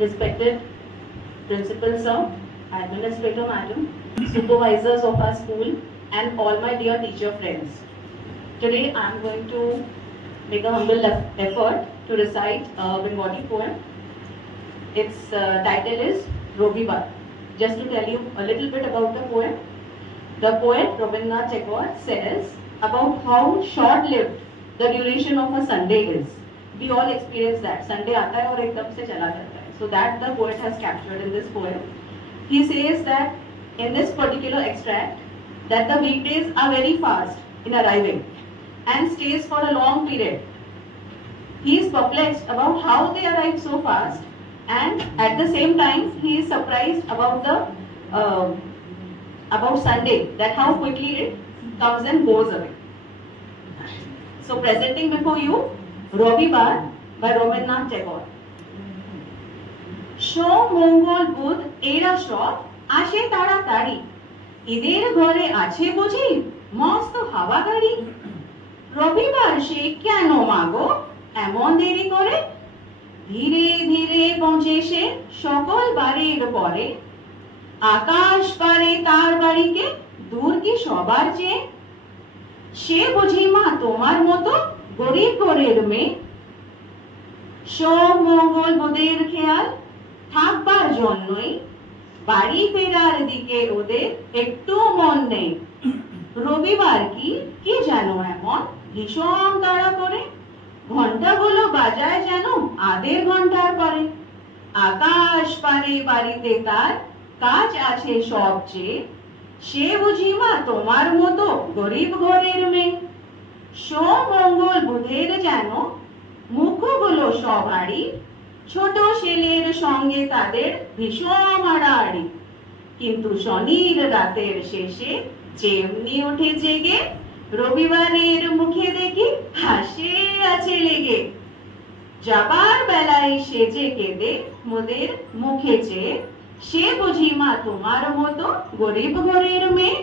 respected Principal Sir, Administrator Madam, supervisors of our school, and all my dear teacher friends. Today I am going to make a humble effort to recite a Bengali poem. Its title is Robibar. Just to tell you a little bit about the poet Rabindranath Tagore says about how short-lived the duration of a Sunday is. We all experience that. Sunday आता है और एकदम से चला जाता है. So that the poet has captured in this poem. He says that in this particular extract that the weekdays are very fast in arriving and stays for a long period. He is perplexed about how they arrive so fast, and at the same time he is surprised about the about Sunday, that how quickly it comes and goes away. So presenting before you Robibar by Rabindranath Tagore. সোম মঙ্গল বুধ এরা সব আসে তাড়াতাড়ি, এদের ঘরে আছে বুঝি মস্ত হাওয়া গাড়ি। রবিবার সে কেন মাগো এমন দেরি করে, ধীরে ধীরে পৌঁছে সে সকল বাড়ির পরে। আকাশ পারে তার বাড়িকে দূর কি সবার চেয়ে, সে বুঝি মা তোমার মতো গরিব ঘরের মেয়ে। সোম মঙ্গল বুধের খেয়াল থাকবার জন্যই বাড়ি ফেরার দিকে ওদের একটু মন নেই। রবিবার কি যেন এমন ভীষণ তাড়া করে, ঘন্টাগুলো বাজায় যেন আধের ঘন্টার পরে। আকাশ পারে বাড়িতে তার কাজ আছে সবচেয়ে, সে বুঝি মা তোমার মতো গরিব ঘরের মেয়ে। সোম মঙ্গল বুধের যেন মুখগুলো সবারই, ছোট ছেলের সঙ্গে তাদের ভীষণ হাড়াহাড়ি। কিন্তু শনির রাতের শেষে যেমনি ওঠে জেগে, রবিবারের মুখে দেখি হাসে আছে লেগে। যাবার বেলায় সেজে কেঁদে মোদের মুখে চেয়ে, সে বুঝি মা তোমার মতো গরিব ঘরের মেয়ে।